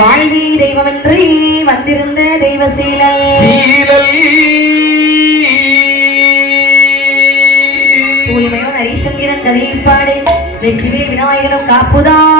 வாழ்வி தெய்வமின்றி வந்திருந்த தெய்வ சீலல் தூய்மையும் ஹரிசந்திரன் கதைப்பாடு வெற்றிவேல் விநாயகனும் காப்புதான்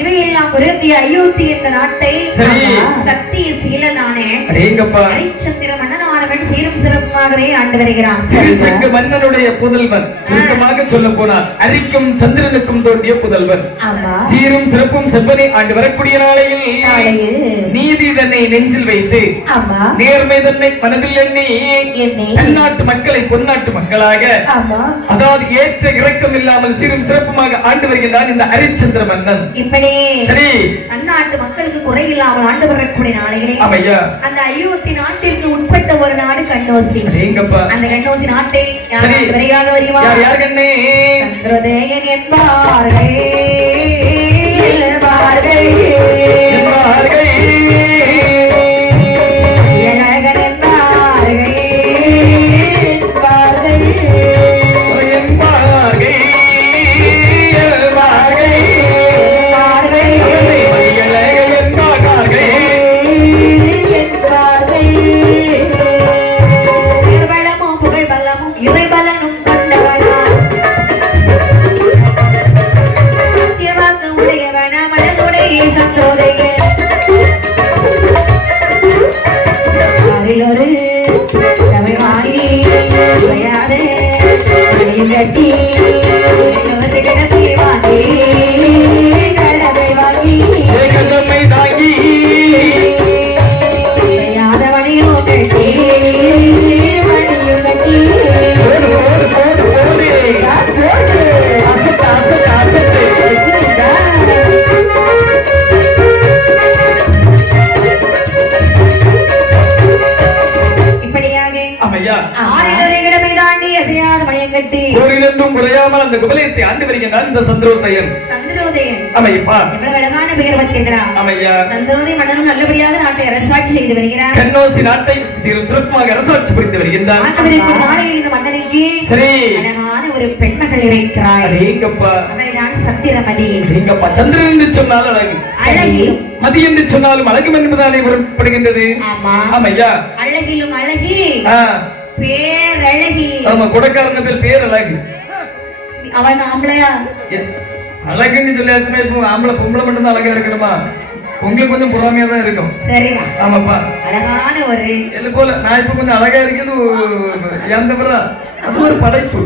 இவையெல்லாம் பொருந்திய அயோத்தி என்ற நாட்டை சக்தி சீலனானே ஹரிச்சந்திர மன்னனானவன் சீரும் சிறப்புமாகவே ஆண்டு வருகிறான். மன்னனுடைய புதல்வன், சுருக்கமாக சொல்ல போனால் அரிக்கும் சந்திரனுக்கும் தோன்றிய புதல்வன், சீரும் சிறப்பும் செவ்வனை ஆண்டு வரக்கூடிய நாளையில் நீதி தன்னை நெஞ்சில் வைத்து நேர்மை தன்னை மனதில் எண்ணி தென்னாட்டு மக்களை பொன்னாட்டு மக்களாக, அதாவது ஏற்ற இறக்கம் இல்லாமல் சீரும் சிறப்புமாக ஆண்டு வருகின்றான் இந்த ஹரிச்சந்திர மன்னன். இப்படி அந்நாட்டு மக்களுக்கு குறை இல்லாமல் ஆண்டு வரக்கூடிய நாளையிலே அந்த அயோத்தி நாட்டிற்கு உட்பட்ட ஒரு நாடு கண்ணோசி. அந்த கண்ணோசி நாட்டை விரையாக வருவார். சந்திரோதயன் என்பார்கள் குறையாமல் அந்த குபலயத்தை ஆண்டு வருகின்றான் இந்த சந்திரோதயன். அமைப்பா எவ்வளவு அழகான பெயர் வைக்கின்றான். அமையா சந்திரோதய மன்னனும் நல்லபடியாக நாட்டை அரசாட்சி செய்து வருகிறார். கண்ணோசி நாட்டை சீரும் சிறப்பாக அரசாட்சி புரிந்து வருகின்றார். நாளையில் இந்த மன்னனுக்கு சரி அழகான ஒரு பெண்மகள் இருக்கிறாள். அடேங்கப்பா, அவள்தான் சந்திரமதி. அடேங்கப்பா, சந்திரன் என்று சொன்னால் அழகு, அழகிலும் மதி என்று சொன்னாலும் அழகு என்பதாலே வரப்படுகின்றது. ஆமையா, அழகிலும் அழகி பேரழகி. ஆமா, கொடைக்காரன் பேர் பேரழகு. அவன் ஆம்பளையா அழகுன்னு சொல்லியாச்சுமே, இப்போ ஆம்பளை பொம்பளை மட்டும் தான் அழகா இருக்கணுமா? உங்களுக்கு கொஞ்சம் பொறாமையா தான் இருக்கும். சரிதான். ஆமாப்பா, அழகான ஒரு எல்லாம் போல நான் இப்ப கொஞ்சம் அழகா இருக்குது. ஏந்தவரா அது ஒரு படைப்பு.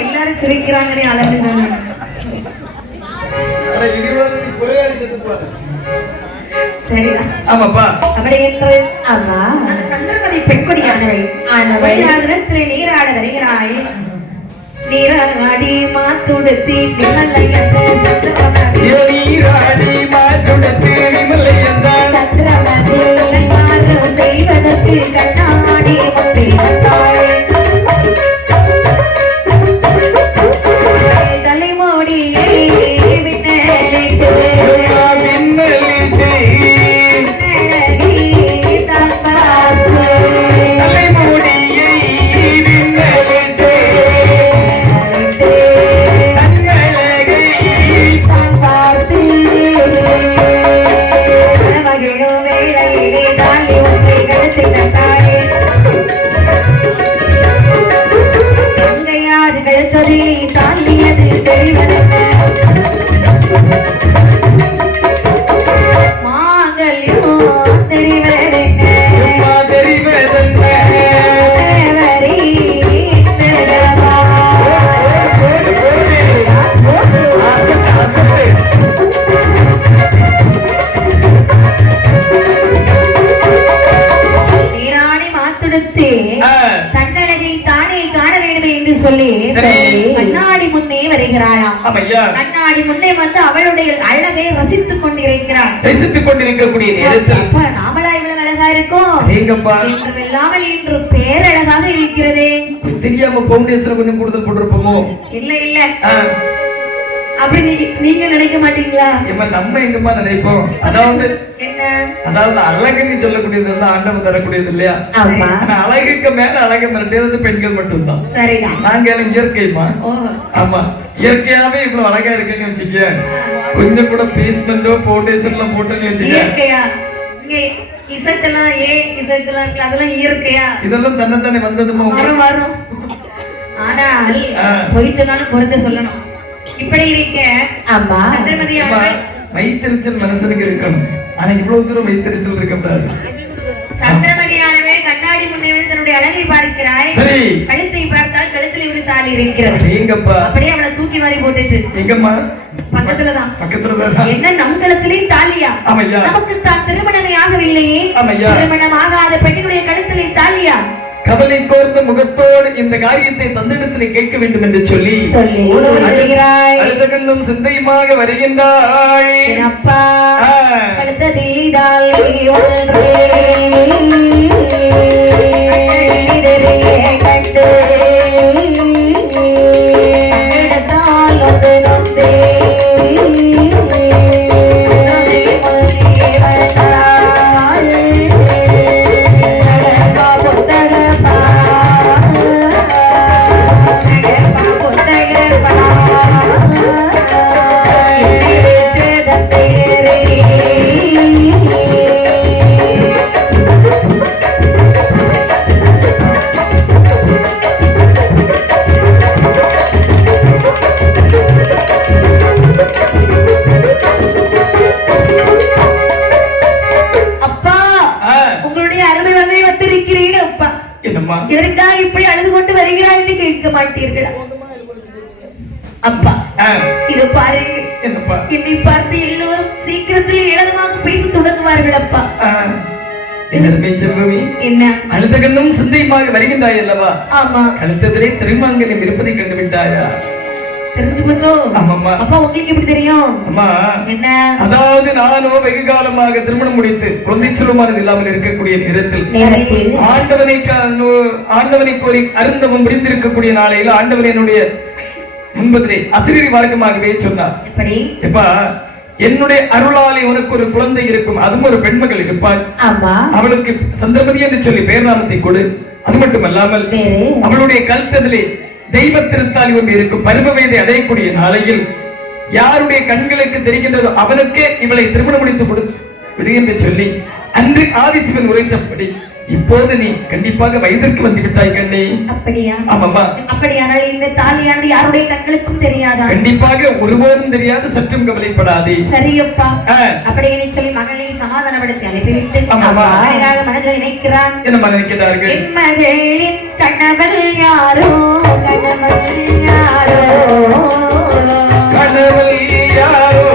எல்லாரும் சிரிக்கிறாங்கன்னே அழகு. சரிதான். ஆமாப்பா, அப்படி என்று ஆமா சந்திரமதி பெண்கொடியானவள் ஆனவள் அதிரத்திலே நீராட வருகிறாய். நீராடி மாத்துடுத்தி விமலையந்த சந்திரமதி நீராடி மாத்துடுத்தி விமலையந்த சந்திரமதி செய்வதற்கு கண்ணாடி முத்தி வந்தாள். தலைமோடியை விண்ணலிட்டு தலைமோடியை விண்ணலிட்டு தாலியது தெரிவதென்ன மாங்கல்யம் தெரிவதென்ன தன்னழகை தானே காண வேண்டும் என்று சொல்லி கண்ணாடி முன்னே வருகிறாளாம். கண்ணாடி முன்னே வந்து அவளுடைய அழகை ரசித்துக் கொண்டிருக்கிறாள். ரசித்துக் நேரத்தில் நாமளா இவ்வளவு அழகா இருக்கும் என்று இல்லாமல் இன்று பேரழகாக இருக்கிறதே. தெரியாம பவுண்டேஷன் கொஞ்சம் கூடுதல் போட்டிருப்போமோ? இல்ல இல்ல அப்படி நீங்க நினைக்க மாட்டீங்களா? நம்ம எங்கம்மா நினைப்போம். அதாவது அழகுன்னு சொல்லக்கூடியது வந்து ஆண்டவன் தரக்கூடியது இல்லையா? ஆனா அழகுக்கு மேல அழகு மிரட்டியது பெண்கள் மட்டும்தான். சரிதான். நாங்க இயற்கைமா. ஆமா, இயற்கையாவே இவ்வளவு அழகா இருக்குன்னு வச்சுக்க, கொஞ்சம் கூட பேஸ்மெண்டோ பவுண்டேஷன்ல போட்டுன்னு வச்சுக்க, இசைத்தெல்லாம் அதெல்லாம் இயற்கையா? இதெல்லாம் தன்னைத்தானே வந்ததுமா வரும். ஆனால் பொய் சொன்னாலும் பொறுத்து சொல்லணும். இப்படி இருக்க அம்மா சந்திரமதி அவர்கள் மைத்திருச்சல் மனசுக்கு இருக்கணும். ஆனா இவ்வளவு தூரம் மைத்திருச்சல் இருக்க கூடாது. சந்திரமதியானவே கண்ணாடி முன்னே வந்து தன்னுடைய அழகை பார்க்கிறாய். சரி, கழுத்தை பார்த்தால் கழுத்தில் ஒரு தாலி இருக்கிறது. எங்கப்பா? அப்படியே அவளை தூக்கி வாரி போட்டுட்டு எங்கம்மா? பக்கத்துலதான். என்ன நம் கழுத்திலே தாலியா? நமக்கு தான் திருமணமே ஆகவில்லையே. திருமணம் ஆகாத பெண்ணுடைய கழுத்திலே தாலியா? கவலை கோர்ந்த முகத்தோடு இந்த காரியத்தை தந்திடத்தில் கேட்க வேண்டும் என்று சொல்லி அழுத கண்ணும் சிந்தையுமாக வருகின்றாள். அப்பா கழுத்ததில் கண்டு இதற்காக இப்படி அழுது கொண்டு வருகிறாய் என்று கேட்க மாட்டீர்களா? அப்பா இது பாருங்க, என்னை பார்த்து எல்லோரும் சீக்கிரத்தில் இளமாக பேச தொடங்குவார்கள். அப்பா என்ன அழுத கண்ணும் சிந்தையுமாக வருகின்றாய் அல்லவா? ஆமா. கழுத்ததிலே திருமாங்கல்யம் இருப்பதை கண்டு விட்டாயா? தெரிஞ்சு போச்சோ? அப்பா உங்களுக்கு எப்படி தெரியும்? என்ன? அதாவது நானோ வெகு காலமாக திருமணம் முடித்து குழந்தை செல்வமானது இல்லாமல் இருக்கக்கூடிய நேரத்தில் ஆண்டவனை கோரி அருந்தவம் முடிந்திருக்கக்கூடிய நாளையில் ஆண்டவன் என்னுடைய முன்பதிலே அசிரி மார்க்கமாகவே சொன்னார். எப்பா என்னுடைய அருளாலே உனக்கு ஒரு குழந்தை இருக்கும், அதுவும் ஒரு பெண்மகள் இருப்பாள். அவளுக்கு சந்திரமதி என்று சொல்லி பெயர் நாமத்தை கொடு. அது மட்டுமல்லாமல் அவளுடைய கல்ததிலே தெய்வ திருத்தாலி ஒன்று இருக்கும். பருவ வயதை அடையக்கூடிய நாளையில் யாருடைய கண்களுக்கு தெரிகின்றதோ அவனுக்கே இவளை திருமணம் முடித்து விடு என்று சொல்லி அன்று ஆதிசிவன் உரைத்தபடி இப்போது நீ கண்டிப்பாக வயதிற்கு வந்து விட்டாய் கண்ணே. அப்படியா? ஆமாம்மா. அப்படியானால் இந்த தாலியாண்டு யாருடைய கண்களுக்கும் தெரியாதா? கண்டிப்பாக ஒருவரும் தெரியாது, சற்றும் கவலைப்படாதே. சரியப்பா. அப்படின்னு சொல்லி மகளை சமாதானப்படுத்தி அனுப்பிவிட்டு அழகாக மனதில் நினைக்கிறான். என்ன நினைக்கிறார்கள்? என் மகளின் கணவன் யாரோ, கணவன் யாரோ, கணவன் யாரோ,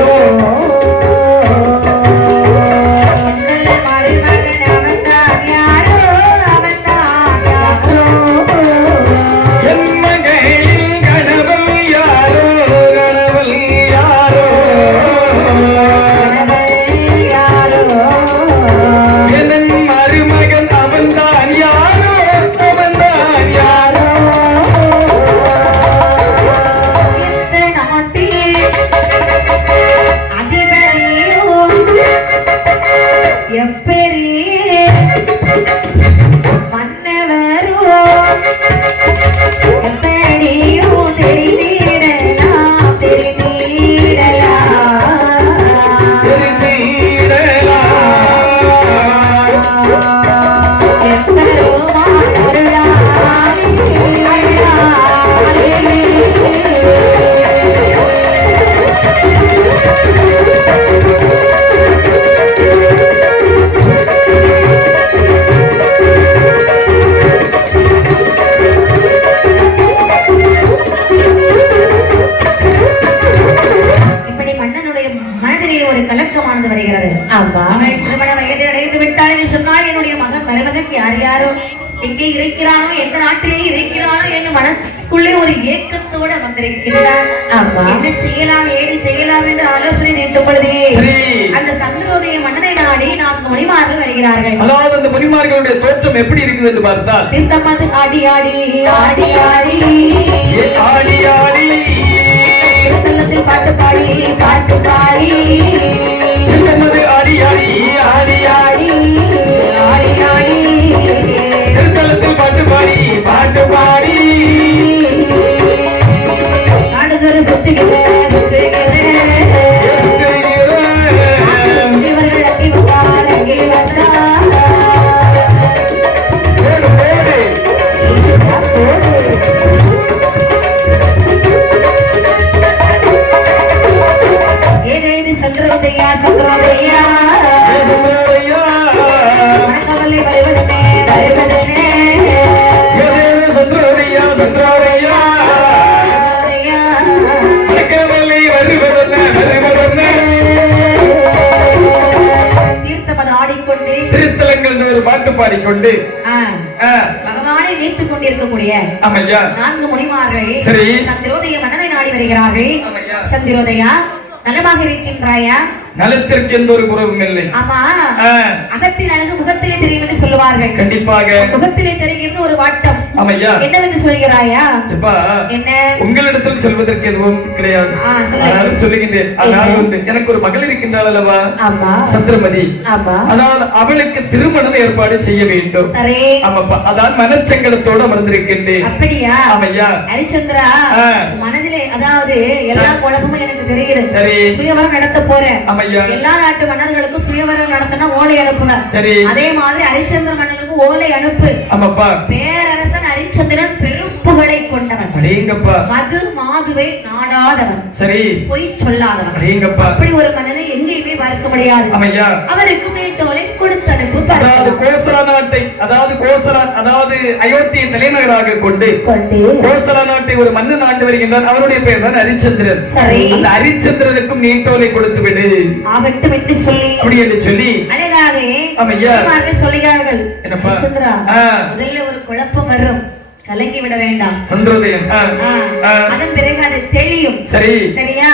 எங்கே இருக்கிறானோ எந்த நாட்டிலே இருக்கிறானோ என்று மனசுக்குள்ளே ஒரு ஏக்கத்தோட வந்திருக்கிறார். என்ன செய்யலாம் ஏது செய்யலாம் என்று ஆலோசனை நீட்டும் பொழுதே அந்த சந்திரோதய மன்னனை நாடி 4 முனிமார்கள் வருகிறார்கள். அதாவது அந்த முனிமார்களுடைய தோற்றம் எப்படி இருக்குது என்று பார்த்தால் தீர்த்தமது ஆடி ஆடி ஆடி ஆடி ஆடி ஆடி திருத்தலத்தில் பாட்டு பாடி பாட்டு பாடி திருத்தமது ஆடி ஆடி ஆடி ஆடி ஆடி ஆடி திருத்தலத்தில் பாட்டு பாடி பாட்டு பாடி நாடுதொரு சுத்துகிறேன் இவர்கள் அங்கே வந்தார் அங்கே வந்தார் ஏதேது சந்திரோதயா சந்திரோதயா வணக்கவல்லை வருவதனே வருவதனே சந்திரோதயா சந்திரோதயா வணக்கவல்லை வருவதனே வருவதனே தீர்த்தமது ஆடிக்கொண்டு திருத்தலங்கள் ஒரு பாட்டு பாடிக்கொண்டு பகவானை நீத்துக் கொண்டிருக்கக்கூடிய ஆமையா 4 முனிமார்கள் சரி சந்திரோதய மன்னனை நாடி வருகிறார்கள். சந்திரோதயா நலமாக இருக்கின்றாயா? நலத்திற்கு எந்த ஒரு குறவும் இல்லை. ஆமா, அகத்தின் அழகு முகத்திலே தெரியும் என்று சொல்லுவார்கள். கண்டிப்பாக முகத்திலே தெரிகிறது ஒரு வாட்டம். ஆமையா என்னவென்று சொல்கிறாயா? என்ன உங்களிடத்தில் சொல்வதற்கு எதுவும் கிடையாது. ஆனாலும் சொல்லுகின்றேன். ஆனால் எனக்கு ஒரு மகள் இருக்கின்றாள் அல்லவா, சந்திரமதி. அதாவது அவளுக்கு திருமணம் ஏற்பாடு செய்ய வேண்டும். சரி. ஆமாப்பா, அதான் மனச்சங்கடத்தோடு அமர்ந்திருக்கின்றேன். அப்படியா? ஆமையா. ஹரிச்சந்திரா, மனதிலே அதாவது எல்லா குழப்பமும் எனக்கு தெரியுது. சரி. சுயவரம் நடத்த போறேன். எல்லா நாட்டு மன்னர்களுக்கும் சுயவரம் நடத்தினா ஓலை அனுப்புவேன். சரி. அதே மாதிரி ஹரிச்சந்திர மன்னனுக்கு ஓலை அனுப்பு. ஆமாப்பா. பேரரசன் ஹரிச்சந்திரன் பெரும் புகழை கொண்டவன். அடேங்கப்பா. மது மாதுவை நாடாதவன். சரி. பொய் சொல்லாதவன். அடேங்கப்பா. அப்படி ஒரு மன்னனை எங்கேயுமே பார்க்க முடியாது. ஆமையா. அவருக்கு மேட்டோலை கொடுத்து அனுப்பு. அதாவது கோசல நாட்டை, அதாவது அயோத்தியை தலைநகராக கொண்டு கோசல நாட்டை ஒரு மன்னன் ஆண்டு வருகின்றான். அவருடைய பெயர் தான் ஹரிச்சந்திரன். சரி. அந்த ஹரிச்சந்திரனுக்கும் நீட்டோலை கொடுத்து விடு ஆகட்டும் என்று சொல்லி அப்படி என்று சொல்லி அழகாகவே அவர்கள் சொல்கிறார்கள். என்னப்பா சந்திரா, முதல்ல ஒரு குழப்பம் வரும், கலங்கி விட வேண்டாம். சந்திரோதயம் அதன் பிறகு அது தெளியும். சரி. சரியா?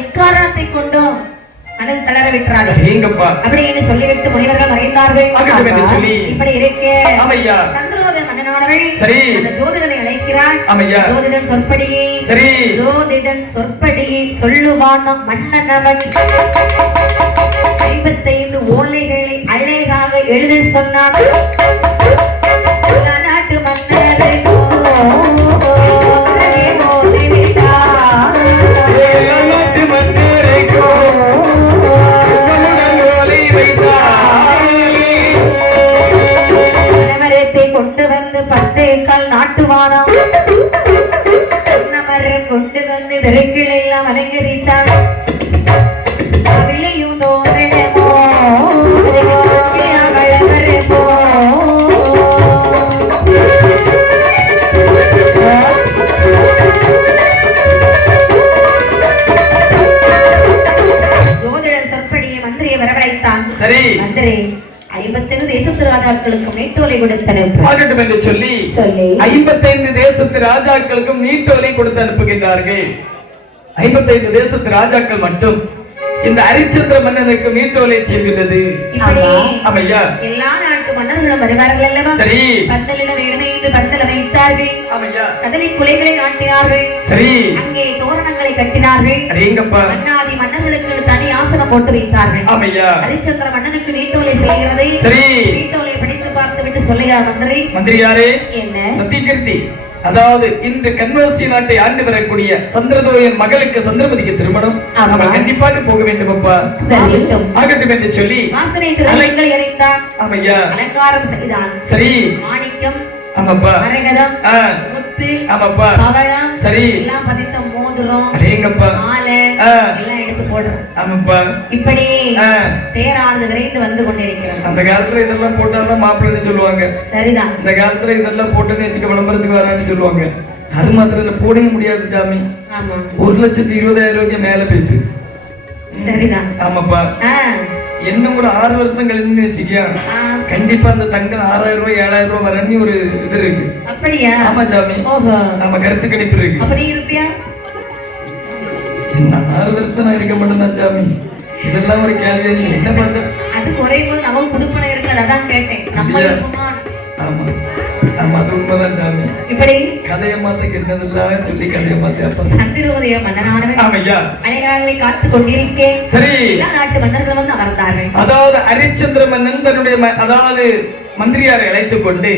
எக்காரணத்தை கொண்டும் மனது தளர விட்டுறாரு. அப்படி என்று சொல்லிவிட்டு முனிவர்கள் மறைந்தார்கள். இப்படி இருக்கே சந்திரோதய மன்னனானவள் அந்த ஜோதிடனை அழைக்கிறாள். ஜோதிடன் சொற்படியே ஜோதிடன் சொற்படியே சொல்லுவான் மன்னனவன் 55 ஓலைகளை அழகாக எழுத சொன்னான். நாட்டு மன்னரை கொண்டு வந்து 10 கால் நாட்டுவானம் கொண்டு வந்து விரைகள் எல்லாம் அலங்கரித்தான். விலையும் தோன்றமோ வளவரமோ ஜோதிடர் சொற்படியை மந்திரியை வரவழைத்தான். சரி. மந்திரி 55 தேசத்து ராஜாக்களுக்கும் நீட்டோலை கொடுத்து அனுப்பு என்று சொல்லி 55 தேசத்து ராஜாக்களுக்கும் நீட்டோலை கொடுத்து அனுப்புகின்றார்கள். 55 தேசத்து ராஜாக்கள் மட்டும் இந்த ஹரிச்சந்திர மன்னனுக்கு நீட்டோலை செய்கிறது. ஆமையா. எல்லா நாட்டு மன்னர்களும் வருவார்கள் அல்லவா? சரி. பந்தலிட வேணுமே என்று பந்தல் அமைத்தார்கள். ஆமையா. கதலி குலைகளை நாட்டினார்கள். சரி. அங்கே தோரணங்களை கட்டினார்கள். அடேங்கப்பா. மன்னாதி மன்னர்களுக்கு தனி ஆசனம் போட்டு வைத்தார்கள். ஆமையா. ஹரிச்சந்திர மன்னனுக்கு நீட்டோலை செய்கிறது. சரி. நீட்டோலை படித்து பார்த்து விட்டு சொல்லையா மந்திரி? மந்திரி யாரே? என்ன? சத்தியகிருத்தி. அதாவது இன்று கண்ணோசி நாட்டை ஆண்டு வரக்கூடிய சந்திரதோயன் மகளுக்கு சந்திரமதிக்கு திருமணம். நம்ம கண்டிப்பாக போக வேண்டும் அப்பா. ஆகட்டும் என்று சொல்லி வாசனை திரவியங்களை அணிந்தான். ஆமையா. அலங்காரம் செய்தான். சரி. மாணிக்கம், ஆமாப்பா, மரகதம், முத்து, ஆமாப்பா, பவளம், சரி, எல்லாம் பதித்த மோதிரம், அடேங்கப்பா, மாலை எல்லாம் எடுத்து போடுறோம். ஆமாப்பா. இப்படி தேரானது விரைந்து வந்து கொண்டிருக்கிறது. அந்த காலத்துல இதெல்லாம் போட்டாதான் மாப்பிள்ளைன்னு சொல்லுவாங்க. சரிதான். இந்த காலத்துல இதெல்லாம் போட்டுன்னு வச்சுக்க விளம்பரத்துக்கு வரான்னு சொல்லுவாங்க. அது மாத்திரம் போடவே முடியாது சாமி. 1,20,000 ரூபாய்க்கு மேல போயிட்டு சரிதான். ஆமாப்பா. என்ன ஒரு 6 வருஷம் கழிஞ்சு வச்சுக்கியா கண்டிப்பா அந்த தங்கம் 6000 ரூபாய் 7000 ரூபாய் வரன்னு ஒரு இது இருக்கு. அப்படியா? ஆமா சாமி. நம்ம கருத்து கணிப்பு இருக்கு. அப்படி இருப்பியா? என்ன 6 வருஷம் இருக்க மாட்டேன் சாமி. இதெல்லாம் ஒரு கேள்வி. என்ன பார்த்த அது குறையும் போது நமக்கு குடுப்பனை இருக்காது. அதான் கேட்டேன். நம்ம இருப்போமா? ஆமா ஆமா, அது உண்மைதான் சாமி. இப்படி கதையை மாத்த என்னதெல்லாம் சொல்லி கதையை மாத்த அப்ப சந்திரோதய மன்னனானவன் ஆமையா அழகாகவே காத்து கொண்டிருக்கேன். சரி, எல்லா நாட்டு மன்னர்கள் வந்து அமர்ந்தார்கள். அதாவது ஹரிச்சந்திர மன்னன் தன்னுடைய அதாவது மந்திரியாரை அழைத்துக் கொண்டு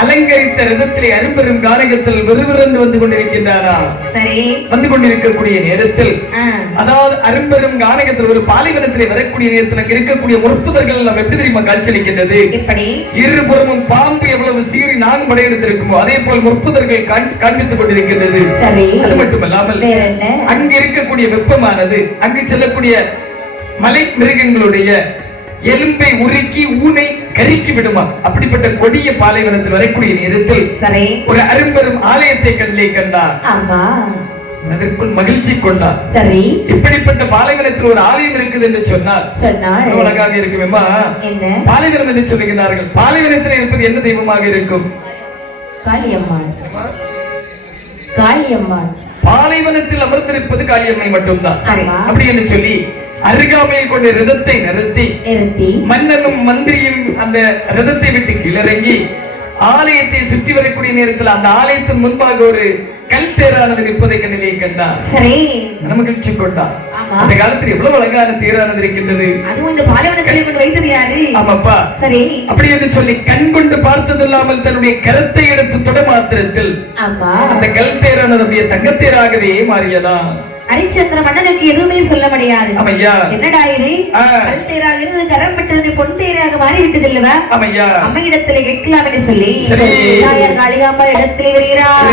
அலங்கரித்த ரதத்திலே அரும்பெரும் கானகத்தில் விறுவிறுந்து வந்து கொண்டிருக்கின்றாரா? சரி, வந்து கொண்டிருக்கக்கூடிய நேரத்தில் அதாவது அரும்பெரும் கானகத்தில் ஒரு பாலைவனத்திலே வரக்கூடிய நேரத்தில் அங்க இருக்கக்கூடிய முற்புதர்கள் நம்ம எப்படி தெரியுமா காட்சியளிக்கின்றது? இருபுறமும் பாம்பு எவ்வளவு சீறி நான்கு படையெடுத்திருக்குமோ அதே போல் முற்புதர்கள் காண்பித்துக் கொண்டிருக்கின்றது. அது மட்டுமல்லாமல் அங்கு இருக்கக்கூடிய வெப்பமானது அங்கு செல்லக்கூடிய மலை மிருகங்களுடைய எலும்பை உருக்கி ஊனை கருக்கி விடுமா? அப்படிப்பட்ட கொடிய பாலைவனத்தில் வரக்கூடிய நேரத்தில் ஒரு அரும்பெரும் ஆலயத்தை கண்ணிலே கண்டார். அதற்குள் மகிழ்ச்சி கொண்டார். சரி, இப்படிப்பட்ட பாலைவனத்தில் ஒரு ஆலயம் இருக்குது என்று சொன்னால் அழகாக இருக்குமேமா. பாலைவனம் என்று சொல்லுகிறார்கள். பாலைவனத்தில் இருப்பது என்ன தெய்வமாக இருக்கும்? காளியம்மாள். காளியம்மாள். பாலைவனத்தில் அமர்ந்திருப்பது காளியம்மை மட்டும்தான். அப்படி என்று சொல்லி அருகாமையில் கொண்ட ரதத்தை நிறுத்தி மன்னனும் மந்திரியும் அந்த ரதத்தை விட்டு கீழிறங்கி ஆலயத்தை சுற்றி வரக்கூடிய நேரத்தில் அந்த ஆலயத்தின் முன்பாக ஒரு கல் தேரானது நிற்பதை கண்ணிலே கண்டார். சரி, மகிழ்ச்சி கொண்டார். அந்த காலத்தில் எவ்வளவு அழகான தேரானது இருக்கின்றது. அதுவும் இந்த பாலைவனத்திலே கொண்டு வைத்தது யாரு? ஆமாப்பா. சரி, அப்படி என்று சொல்லி கண் கொண்டு பார்த்தது இல்லாமல் தன்னுடைய கரத்தை எடுத்து தொட மாத்திரத்தில் அந்த கல் தேரானது அப்படியே தங்கத்தேராகவே மாறியதா? ஹரிச்சந்திர மன்னனுக்கு எதுவுமே சொல்ல முடியாது. என்னடா இது கல் தேராக இருந்து கரம் பெற்றது பொன் தேராக மாறிவிட்டது இல்லவா? அம்மையிடத்திலே கேட்கலாம் என்று சொல்லி காளிகாம்பாள் இடத்திலே வருகிறார்.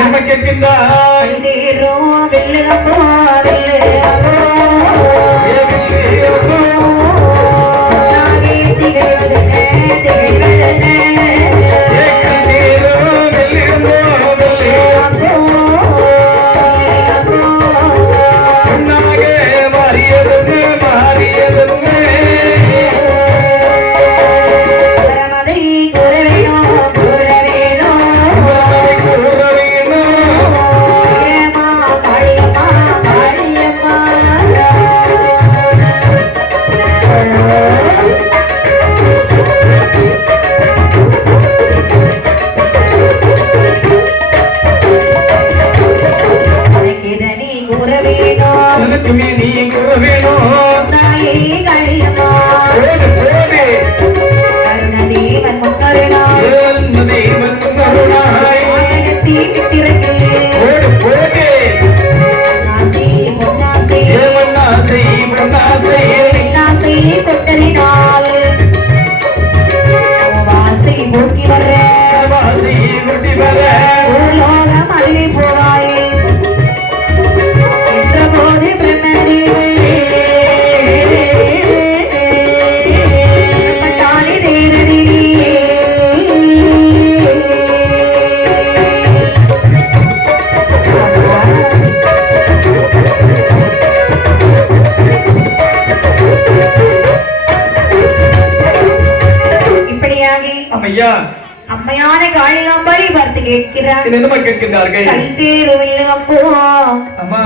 அம்மையான காளிகாம்பாளை பார்த்து கேட்கிறார். என்னமா கேட்கிறார்கள்? கல்தேருவில் அப்போ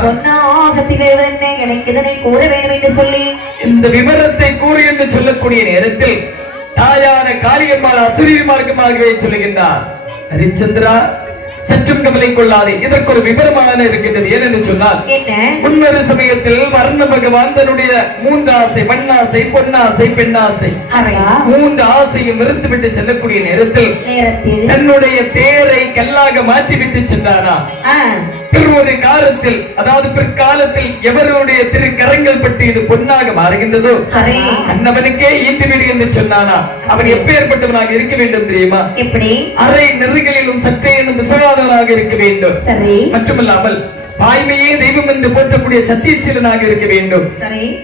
பொன்னாக திகழ்வதென்ன, எனக்கு இதனை கூற வேண்டும் என்று சொல்லி இந்த விவரத்தை கூறு என்று சொல்லக்கூடிய நேரத்தில் தாயான காளியம்மாள் அசுரீர் மார்க்கமாகவே சொல்லுகின்றார். ஹரிச்சந்திரா, சற்றும் கவலை கொள்ளாதே, இதற்கு ஒரு விவரமான இருக்கின்றது. ஏனென்று சொன்னால் முன்னொரு சமயத்தில் வர்ண பகவான் தன்னுடைய 3 ஆசை, மண்ணாசை, பொன்னாசை, பெண்ணாசை, 3 ஆசையும் மறுத்துவிட்டு செல்லக்கூடிய நேரத்தில் தன்னுடைய தேரை கல்லாக மாற்றிவிட்டு சென்றாரா? ஒரு காலத்தில், அதாவது பிற்காலத்தில் எவருடைய திருக்கரங்கள் பட்டு இது பொன்னாக மாறுகின்றதோ அன்னவனுக்கே ஈண்டு விடு என்று சொன்னானா? அவன் எப்பேற்பட்டவனாக இருக்க வேண்டும் தெரியுமா? எப்படி? அரை நெறிகளிலும் சற்றே விசாதவனாக இருக்க வேண்டும். மட்டுமல்லாமல் வாய்மையே தெய்வம் என்று போற்றக்கூடிய சத்தியச்சீலனாக இருக்க வேண்டும்.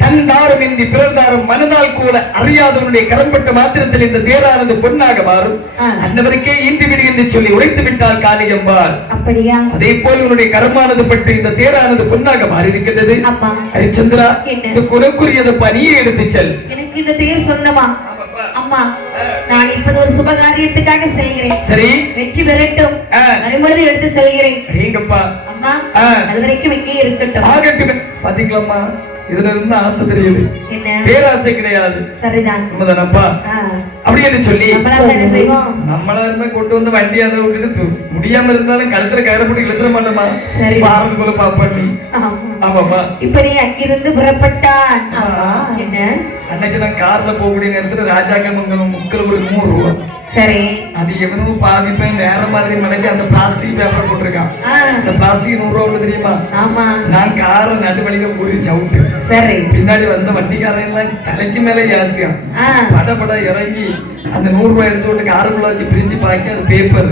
தன் தாரம் இன்றி பிறர் தாரம் மனதால் கூட அறியாதவனுடைய கரம்பட்ட மாத்திரத்தில் இந்த தேரானது பொன்னாக மாறும். அன்னவருக்கே ஈண்டு விடு என்று சொல்லி உடைத்து விட்டால் காளியம்பாள். அப்படியா? அதே போல் உன்னுடைய கரமானது பற்றி இந்த தேரானது பொன்னாக மாறி இருக்கின்றது. ஹரிச்சந்திரா, இந்த குலக்குரியதை பணியை எடுத்து செல். எனக்கு இந்த தேர் சொன்னமா அம்மா, நான் இப்போது ஒரு சுப காரியத்துக்காக செல்கிறேன். சரி, வெற்றி பெறட்டும். வரும்பொழுது எடுத்து செல்கிறேன். எங்கப்பா அம்மா, அது வரைக்கும் இங்கே இருக்கட்டும். ஆகட்டும். பாத்தீங்களாம்மா, இதுல இருந்து ஆசை தெரியுது, பேராசை கிடையாது. சரிதான், உண்மைதானப்பா? அப்படி என்று சொல்லி என்ன செய்வோம்? நம்மளா இருந்தா கொண்டு வந்து வண்டி அதை விட்டுட்டு முடியாம இருந்தாலும் கழுத்துல கயிறு போட்டு இழுத்துற மாட்டோமா? சரி, பாரது போல பாப்பண்ணி. ஆமாப்பா, இப்ப நீ அங்கிருந்து புறப்பட்டான். என்ன அன்னைக்கு நான் கார்ல போகக்கூடிய நேரத்துல ராஜாக்க மங்கலம் முக்கில் ஒரு 100 ரூபா. சரி, அது எவனும் பாதிப்பை வேற மாதிரி மனைக்கு அந்த பிளாஸ்டிக் பேப்பர் போட்டிருக்கான். அந்த பிளாஸ்டிக் 100 ரூபா தெரியுமா? ஆமா. நான் காரை நடுவழியில ஊறி சவுட்டு. சரி, பின்னாடி வந்த வண்டிக்காரன் எல்லாம் தலைக்கு மேல ஜாஸ்தியம் பட இறங்கி அந்த 100 ரூபாய் எடுத்து விட்டு காருக்குள்ள வச்சு பிரிச்சு பாக்கி அது பேப்பர்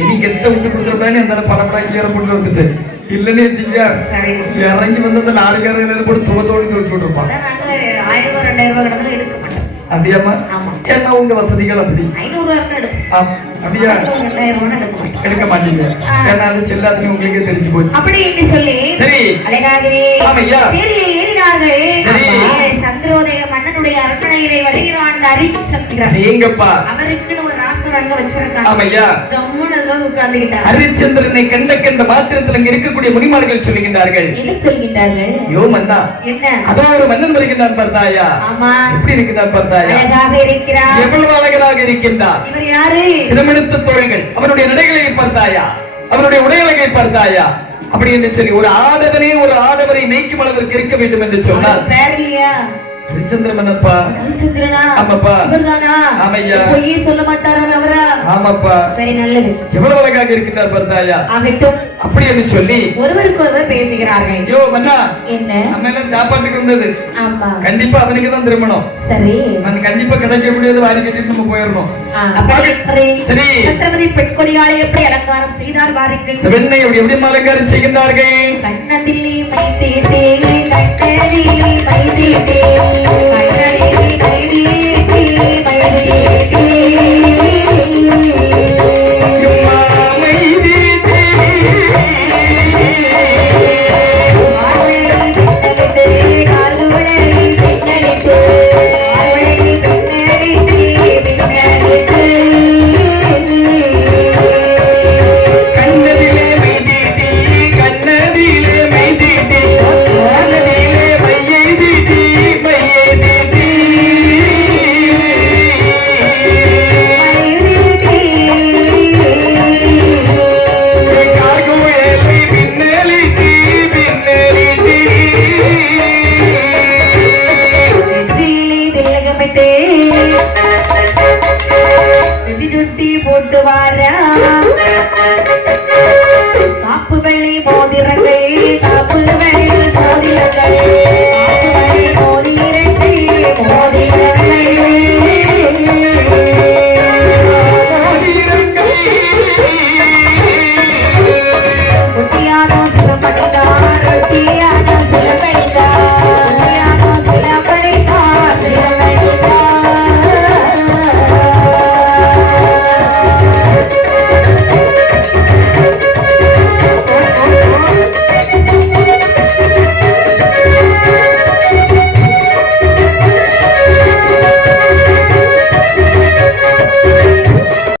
இனி கெத்த விட்டு கொடுத்துட்டானே அந்த படப்படாக்கி ஏற போட்டு வந்துட்டு இல்லன்னு வச்சுக்கியா இறங்கி வந்து அந்த 4 காரையில போட்டு தோத்தோடு வச்சு விட்டுருப்பான். 1000 2000 கடத்துல எடுக்க மாட்டேன். அப்படியாமா? என்ன உங்க வசதிகள் அப்படி? 500 அப்படியா? எடுக்க மாட்டீங்க. ஏன்னா அது செல்லாதுன்னு உங்களுக்கே தெரிஞ்சு போச்சு. அப்படி என்று சொல்லி சரி, அழகாகவே ஏறினார்கள். சரி, சந்திரோதய மன்னனுடைய அரண்மனையிலே வருகிறான் ஹரிச்சந்திரன். எங்கப்பா? அவருக்குன்னு ஒரு ராசர் அங்க வச்சிருக்காங்க. ஆமையா, ஜம்முன்னு அதுல உட்கார்ந்துகிட்டார். ஹரிச்சந்திரனை கண்ட மாத்திரத்தில் அங்க இருக்கக்கூடிய முனிமார்கள் சொல்லுகின்றார்கள். என்ன சொல்கின்றார்கள்? யோ மன்னா, என்ன அதோ ஒரு மன்னன் வருகின்றான் பார்த்தாயா? ஆமா. எப்படி இருக்கிறார் பார்த்தாயா? அழகாக இருக்கிறார். எவ்வளவு அழகாக இருக்கின்றார். இவர் யாரு? திருமணத்து தோழர்கள். அவனுடைய நடைகளை பார்த்தாயா? அவனுடைய உடையழகை பார்த்தாயா? அப்படி என்று சொல்லி ஒரு ஆடவரை நீக்கும் அளவிற்கு இருக்க வேண்டும் என்று சொன்னார். ஹரிச்சந்திரனப்பா. ஹரிச்சந்திரனா? ஆமாப்பா. இவர்தானா? ஆமையா. பொய் சொல்ல மாட்டாரா அவரா? ஆமாப்பா. சரி, நல்லது. எவ்வளவு அழகாக இருக்கின்றார் பார்த்தாயா? ஆகட்டும். அப்படி என்று சொல்லி ஒருவருக்கு ஒருவர் பேசுகிறார்கள். ஐயோ மன்னா, என்ன நம்ம எல்லாம் சாப்பாட்டுக்கு வந்தது. ஆமா, கண்டிப்பா அவனுக்கு தான் திருமணம். சரி, நான் கண்டிப்பா கிடைக்க முடியாது, வாரி கட்டிட்டு நம்ம போயிடணும். சரி, சத்திரபதி பெட்கொடியாளை எப்படி அலங்காரம் செய்தார் பாருங்கள். வெண்ணை எப்படி அலங்காரம் செய்கின்றார்கள். கண்ணத்திலே மைத்தேட்டே, கண்ணத்திலே மைத்தேட்டே,